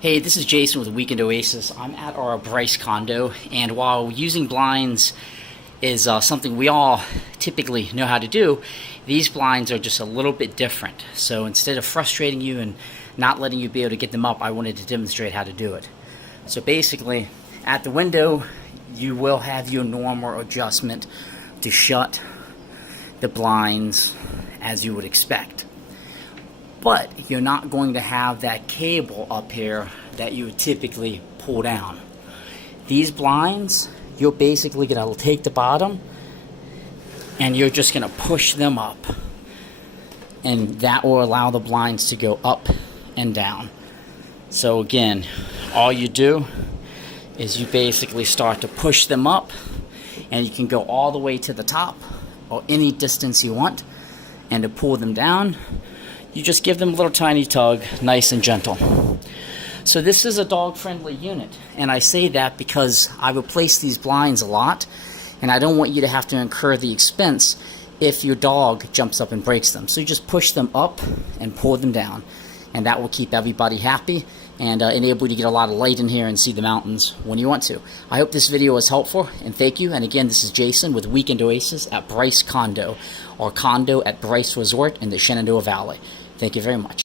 Hey, this is Jason with Weekend Oasis. I'm at our Bryce Condo, and while using blinds is something we all typically know how to do, these blinds are just a little bit different. So instead of frustrating you and not letting you be able to get them up, I wanted to demonstrate how to do it. So basically, at the window, you will have your normal adjustment to shut the blinds as you would expect. But you're not going to have that cable up here that you would typically pull down. These blinds, you're basically going to take the bottom and you're just going to push them up. And that will allow the blinds to go up and down. So again, all you do is you basically start to push them up, and you can go all the way to the top or any distance you want. And to pull them down, you just give them a little tiny tug, nice and gentle. So this is a dog-friendly unit, and I say that because I replace these blinds a lot, and I don't want you to have to incur the expense if your dog jumps up and breaks them. So you just push them up and pull them down, and that will keep everybody happy and enable you to get a lot of light in here and see the mountains when you want to. I hope this video was helpful, and thank you. And again, this is Jason with Weekend Oasis at Bryce Condo, or Condo at Bryce Resort in the Shenandoah Valley. Thank you very much.